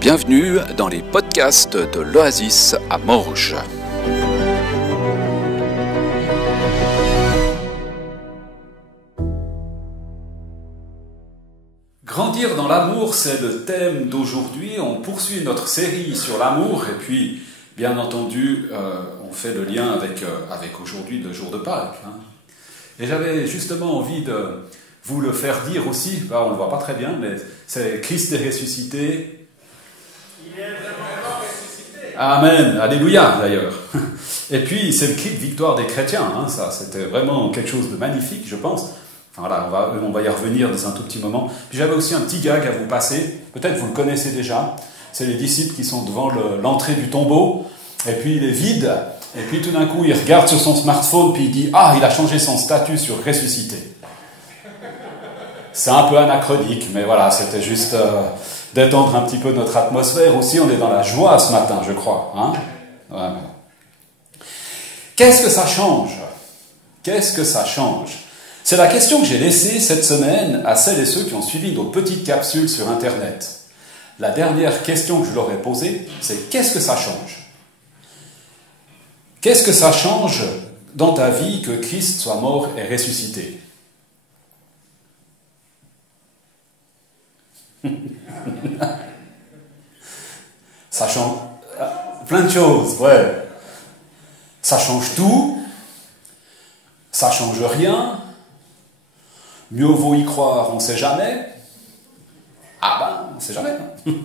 Bienvenue dans les podcasts de l'Oasis à Morges. Grandir dans l'amour, c'est le thème d'aujourd'hui. On poursuit notre série sur l'amour et puis, bien entendu, on fait le lien avec aujourd'hui, le jour de Pâques. Et j'avais justement envie de vous le faire dire aussi, on ne le voit pas très bien, mais c'est Christ est ressuscité. Il est vraiment ressuscité. Amen, alléluia d'ailleurs. Et puis c'est le cri de victoire des chrétiens, ça c'était vraiment quelque chose de magnifique, je pense. Enfin, voilà, on va y revenir dans un tout petit moment. Puis j'avais aussi un petit gag à vous passer, peut-être vous le connaissez déjà, c'est les disciples qui sont devant l'entrée du tombeau, et puis il est vide, et puis tout d'un coup il regarde sur son smartphone, puis il dit « Ah, il a changé son statut sur ressuscité ». C'est un peu anachronique, mais voilà, c'était juste détendre un petit peu notre atmosphère. Aussi, on est dans la joie ce matin, je crois. Ouais. Qu'est-ce que ça change ? Qu'est-ce que ça change ? C'est la question que j'ai laissée cette semaine à celles et ceux qui ont suivi nos petites capsules sur Internet. La dernière question que je leur ai posée, c'est « Qu'est-ce que ça change ?» Qu'est-ce que ça change dans ta vie que Christ soit mort et ressuscité ? Ça change plein de choses, ouais. Ça change tout, ça change rien, mieux vaut y croire, on ne sait jamais. On ne sait jamais. Je ne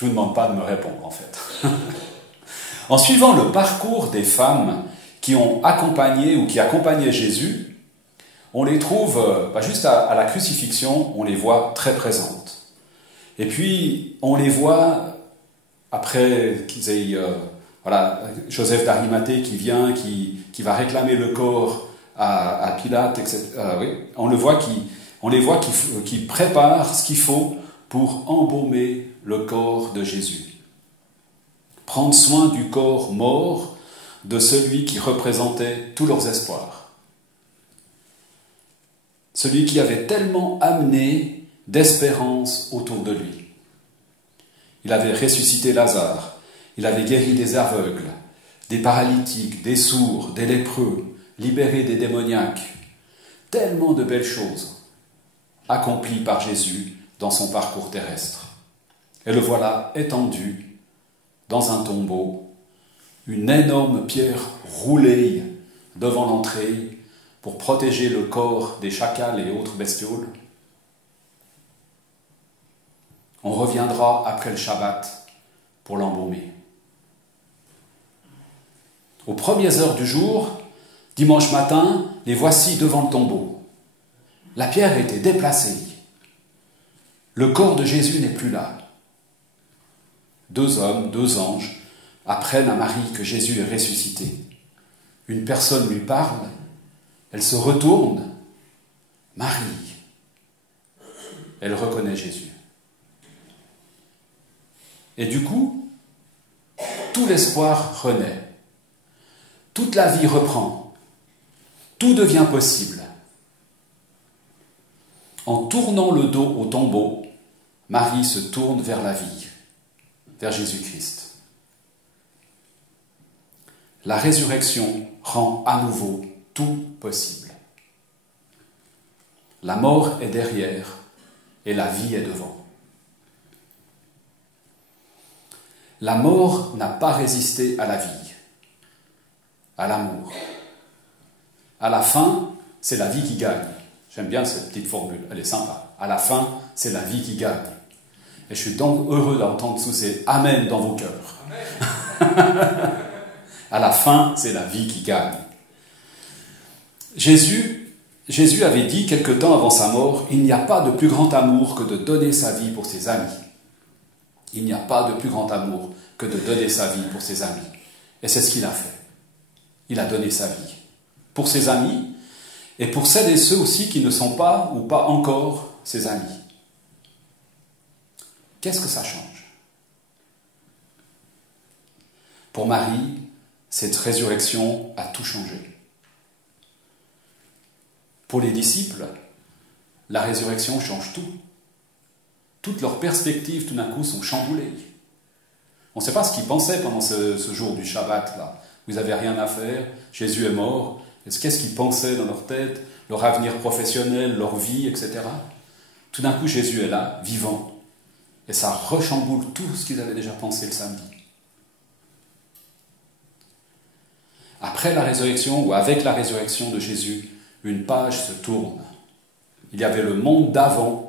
vous demande pas de me répondre, en fait. En suivant le parcours des femmes qui ont accompagné ou qui accompagnaient Jésus, on les trouve, juste à la crucifixion, on les voit très présentes. Et puis, on les voit, après qu'ils aient, Joseph d'Arimathée qui vient, qui va réclamer le corps à Pilate, etc. On les voit qui préparent ce qu'il faut pour embaumer le corps de Jésus. Prendre soin du corps mort de celui qui représentait tous leurs espoirs. Celui qui avait tellement amené d'espérance autour de lui. Il avait ressuscité Lazare, il avait guéri des aveugles, des paralytiques, des sourds, des lépreux, libéré des démoniaques. Tellement de belles choses accomplies par Jésus dans son parcours terrestre. Et le voilà étendu dans un tombeau, une énorme pierre roulée devant l'entrée, pour protéger le corps des chacals et autres bestioles. On reviendra après le Shabbat pour l'embaumer. Aux premières heures du jour, dimanche matin, les voici devant le tombeau. La pierre a été déplacée. Le corps de Jésus n'est plus là. 2 hommes, 2 anges, apprennent à Marie que Jésus est ressuscité. Une personne lui parle. Elle se retourne, Marie. Elle reconnaît Jésus. Et du coup, tout l'espoir renaît. Toute la vie reprend. Tout devient possible. En tournant le dos au tombeau, Marie se tourne vers la vie, vers Jésus-Christ. La résurrection rend à nouveau tout possible. La mort est derrière et la vie est devant. La mort n'a pas résisté à la vie, à l'amour. À la fin, c'est la vie qui gagne. J'aime bien cette petite formule, elle est sympa. À la fin, c'est la vie qui gagne. Et je suis donc heureux d'entendre tous ces « Amen » dans vos cœurs. À la fin, c'est la vie qui gagne. Jésus avait dit quelque temps avant sa mort, « Il n'y a pas de plus grand amour que de donner sa vie pour ses amis. » Il n'y a pas de plus grand amour que de donner sa vie pour ses amis. Et c'est ce qu'il a fait. Il a donné sa vie pour ses amis et pour celles et ceux aussi qui ne sont pas ou pas encore ses amis. Qu'est-ce que ça change ? Pour Marie, cette résurrection a tout changé. Pour les disciples, la résurrection change tout. toutes leurs perspectives tout d'un coup sont chamboulées. On ne sait pas ce qu'ils pensaient pendant ce jour du Shabbat, là. Vous n'avez rien à faire, Jésus est mort. Qu'est-ce qu'ils pensaient dans leur tête, leur avenir professionnel, leur vie, etc. Tout d'un coup, Jésus est là, vivant. Et ça rechamboule tout ce qu'ils avaient déjà pensé le samedi. Après la résurrection, ou avec la résurrection de Jésus, une page se tourne. Il y avait le monde d'avant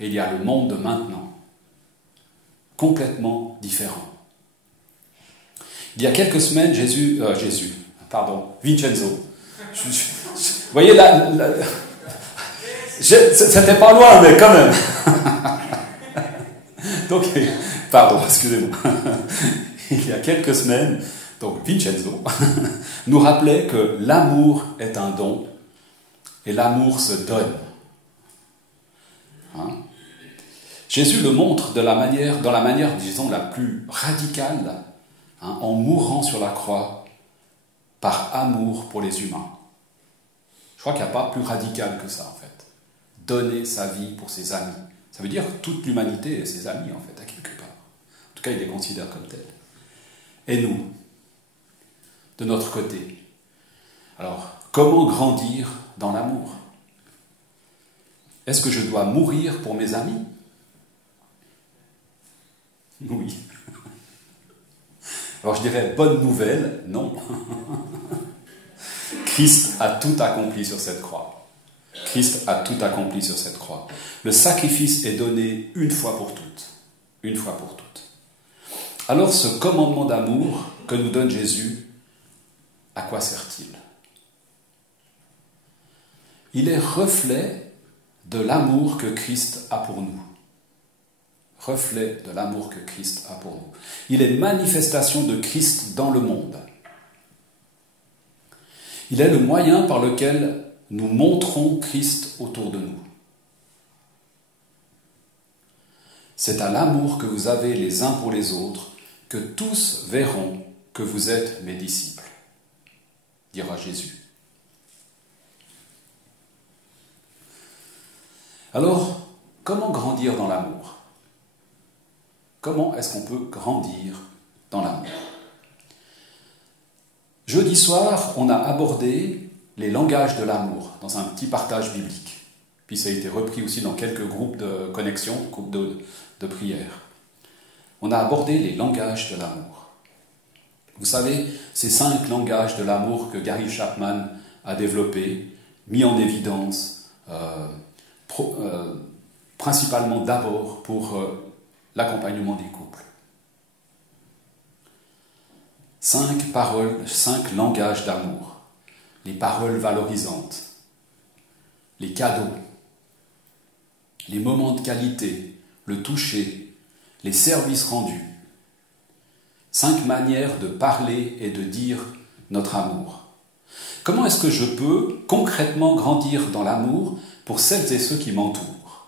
et il y a le monde de maintenant. Complètement différent. Il y a quelques semaines, Vincenzo. Vous voyez, c'était pas loin, mais quand même. Donc, pardon, excusez-moi. Il y a quelques semaines, donc Vincenzo nous rappelait que l'amour est un don et l'amour se donne. Hein? Jésus le montre dans la manière, disons, la plus radicale, hein, en mourant sur la croix par amour pour les humains. Je crois qu'il n'y a pas plus radical que ça, en fait. Donner sa vie pour ses amis. Ça veut dire que toute l'humanité est ses amis, en fait, à quelque part. En tout cas, il les considère comme tels. Et nous, de notre côté, alors, comment grandir dans l'amour? Est-ce que je dois mourir pour mes amis? Oui. Alors je dirais, bonne nouvelle, non. Christ a tout accompli sur cette croix. Christ a tout accompli sur cette croix. Le sacrifice est donné une fois pour toutes. Une fois pour toutes. Alors ce commandement d'amour que nous donne Jésus, à quoi sert-il? Il est reflet de l'amour que Christ a pour nous. Reflet de l'amour que Christ a pour nous. Il est manifestation de Christ dans le monde. Il est le moyen par lequel nous montrons Christ autour de nous. C'est à l'amour que vous avez les uns pour les autres que tous verront que vous êtes mes disciples, dira Jésus. Alors, comment grandir dans l'amour? Comment est-ce qu'on peut grandir dans l'amour? Jeudi soir, on a abordé les langages de l'amour dans un petit partage biblique. Puis ça a été repris aussi dans quelques groupes de connexion, groupes de prière. On a abordé les langages de l'amour. Vous savez, ces 5 langages de l'amour que Gary Chapman a développés, mis en évidence, principalement d'abord pour l'accompagnement des couples. 5 paroles, 5 langages d'amour. Les paroles valorisantes, les cadeaux, les moments de qualité, le toucher, les services rendus. 5 manières de parler et de dire notre amour. Comment est-ce que je peux concrètement grandir dans l'amour pour celles et ceux qui m'entourent?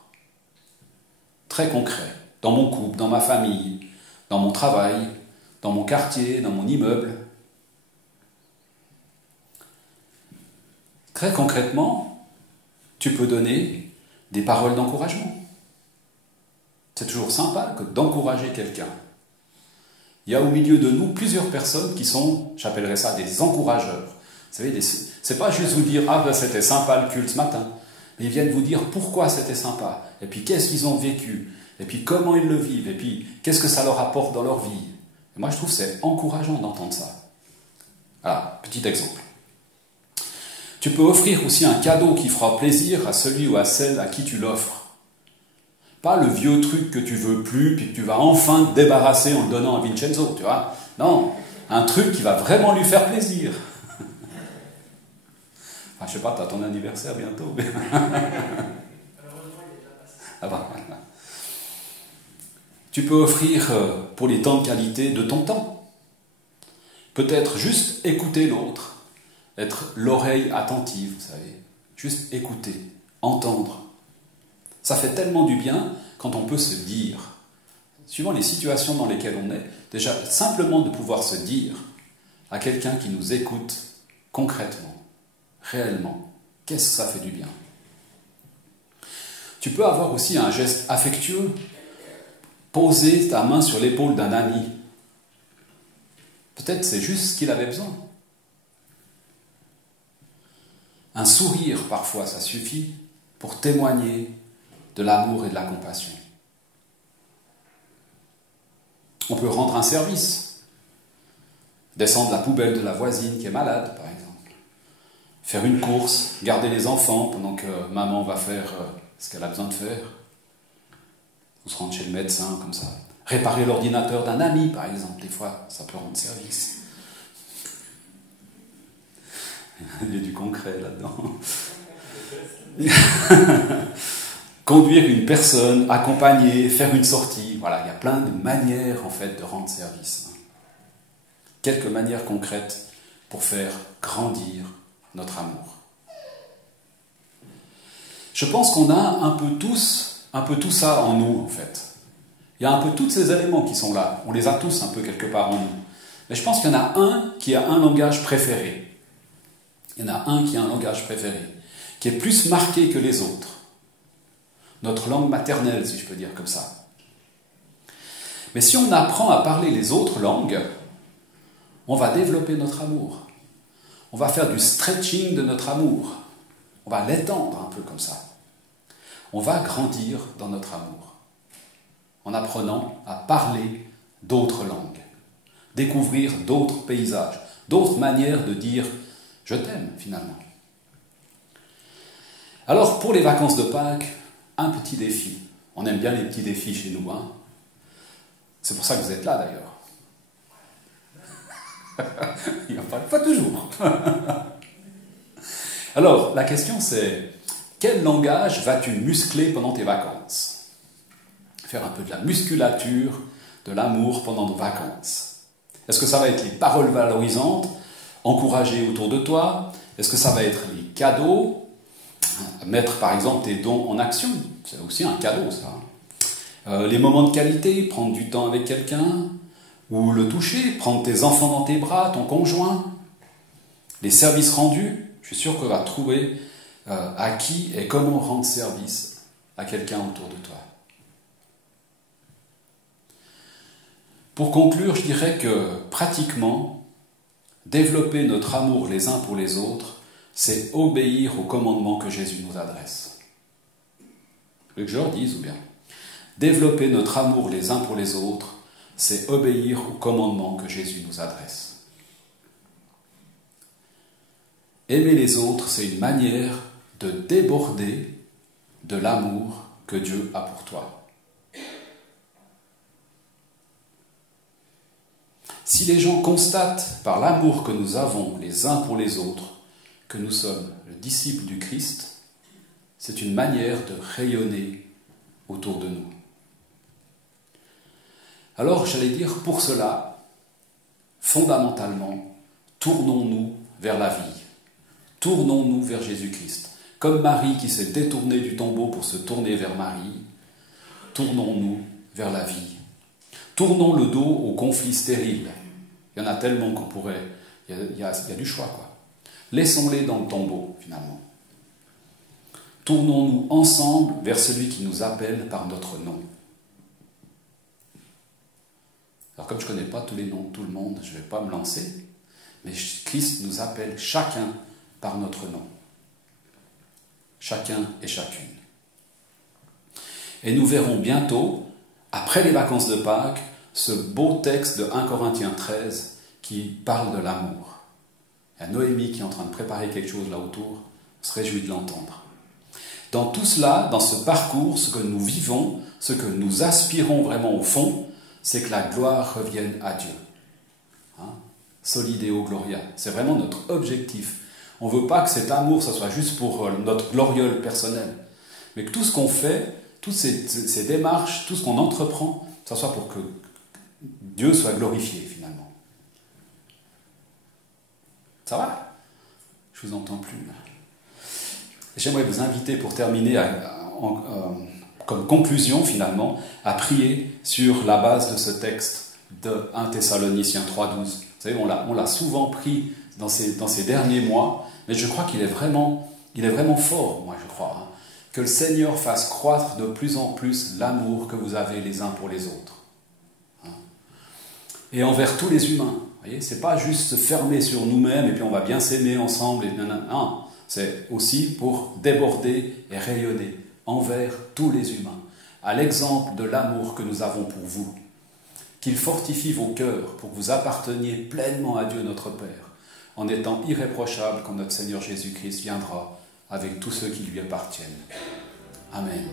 Très concret, dans mon couple, dans ma famille, dans mon travail, dans mon quartier, dans mon immeuble. Très concrètement, tu peux donner des paroles d'encouragement. C'est toujours sympa d'encourager quelqu'un. Il y a au milieu de nous plusieurs personnes qui sont, j'appellerais ça, des encourageurs. Vous savez, c'est pas juste vous dire « Ah ben c'était sympa le culte ce matin », mais ils viennent vous dire pourquoi c'était sympa, et puis qu'est-ce qu'ils ont vécu, et puis comment ils le vivent, et puis qu'est-ce que ça leur apporte dans leur vie. Et moi je trouve que c'est encourageant d'entendre ça. Voilà, petit exemple. Tu peux offrir aussi un cadeau qui fera plaisir à celui ou à celle à qui tu l'offres. Pas le vieux truc que tu veux plus, puis que tu vas enfin te débarrasser en le donnant à Vincenzo, tu vois. Non, un truc qui va vraiment lui faire plaisir. Enfin, je sais pas, tu as ton anniversaire bientôt. Ah bah. Tu peux offrir pour les temps de qualité de ton temps. Peut-être juste écouter l'autre, être l'oreille attentive, vous savez. Juste écouter, entendre. Ça fait tellement du bien quand on peut se dire, suivant les situations dans lesquelles on est, déjà simplement de pouvoir se dire à quelqu'un qui nous écoute concrètement, réellement, qu'est-ce que ça fait du bien. Tu peux avoir aussi un geste affectueux, poser ta main sur l'épaule d'un ami. Peut-être c'est juste ce qu'il avait besoin. Un sourire, parfois, ça suffit pour témoigner de l'amour et de la compassion. On peut rendre un service, descendre la poubelle de la voisine qui est malade, par exemple, faire une course, garder les enfants pendant que maman va faire ce qu'elle a besoin de faire, ou se rendre chez le médecin, comme ça. Réparer l'ordinateur d'un ami, par exemple, des fois, ça peut rendre service. Il y a du concret là-dedans. Conduire une personne, accompagner, faire une sortie. Voilà, il y a plein de manières en fait de rendre service. Quelques manières concrètes pour faire grandir notre amour. Je pense qu'on a un peu tout ça en nous en fait. Il y a un peu tous ces éléments qui sont là. On les a tous un peu quelque part en nous. Mais je pense qu'il y en a un qui a un langage préféré. Il y en a un qui a un langage préféré, qui est plus marqué que les autres. Notre langue maternelle, si je peux dire comme ça. Mais si on apprend à parler les autres langues, on va développer notre amour. On va faire du stretching de notre amour. On va l'étendre un peu comme ça. On va grandir dans notre amour, en apprenant à parler d'autres langues, découvrir d'autres paysages, d'autres manières de dire « je t'aime » finalement. Alors pour les vacances de Pâques, un petit défi. On aime bien les petits défis chez nous. Hein. C'est pour ça que vous êtes là d'ailleurs. Il n'y en a pas toujours. Alors, la question c'est, quel langage vas-tu muscler pendant tes vacances? Faire un peu de la musculature, de l'amour pendant nos vacances. Est-ce que ça va être les paroles valorisantes, encourager autour de toi? Est-ce que ça va être les cadeaux? Mettre par exemple tes dons en action, c'est aussi un cadeau ça. Les moments de qualité, prendre du temps avec quelqu'un, ou le toucher, prendre tes enfants dans tes bras, ton conjoint. Les services rendus, je suis sûr qu'on va trouver à qui et comment rendre service à quelqu'un autour de toi. Pour conclure, je dirais que pratiquement, développer notre amour les uns pour les autres, c'est obéir au commandement que Jésus nous adresse. Vous voulez que je leur dise ou bien? Développer notre amour les uns pour les autres, c'est obéir au commandement que Jésus nous adresse. Aimer les autres, c'est une manière de déborder de l'amour que Dieu a pour toi. Si les gens constatent par l'amour que nous avons les uns pour les autres que nous sommes le disciple du Christ, c'est une manière de rayonner autour de nous. Alors, j'allais dire, pour cela, fondamentalement, tournons-nous vers la vie. Tournons-nous vers Jésus-Christ. Comme Marie qui s'est détournée du tombeau pour se tourner vers Marie, tournons-nous vers la vie. Tournons le dos aux conflits stériles. Il y en a tellement qu'on pourrait... Il y a du choix, quoi. Laissons-les dans le tombeau, finalement. Tournons-nous ensemble vers celui qui nous appelle par notre nom. Alors comme je ne connais pas tous les noms de tout le monde, je ne vais pas me lancer, mais Christ nous appelle chacun par notre nom. Chacun et chacune. Et nous verrons bientôt, après les vacances de Pâques, ce beau texte de 1 Corinthiens 13 qui parle de l'amour. Il y a Noémie qui est en train de préparer quelque chose là autour, on se réjouit de l'entendre. Dans tout cela, dans ce parcours, ce que nous vivons, ce que nous aspirons vraiment au fond, c'est que la gloire revienne à Dieu. Hein? Soli Deo Gloria. C'est vraiment notre objectif. On ne veut pas que cet amour, ça soit juste pour notre gloriole personnel, mais que tout ce qu'on fait, toutes ces démarches, tout ce qu'on entreprend, ça soit pour que Dieu soit glorifié finalement. Ça va? Je vous entends plus. J'aimerais vous inviter pour terminer comme conclusion finalement à prier sur la base de ce texte de 1 Thessaloniciens 3,12. Vous savez, on l'a souvent pris dans ces derniers mois, mais je crois qu'il est vraiment fort, moi je crois. Hein. Que le Seigneur fasse croître de plus en plus l'amour que vous avez les uns pour les autres. Et envers tous les humains. Vous voyez, c'est pas juste se fermer sur nous-mêmes et puis on va bien s'aimer ensemble. Non, c'est aussi pour déborder et rayonner envers tous les humains, à l'exemple de l'amour que nous avons pour vous. Qu'il fortifie vos cœurs pour que vous apparteniez pleinement à Dieu notre Père, en étant irréprochable quand notre Seigneur Jésus-Christ viendra avec tous ceux qui lui appartiennent. Amen.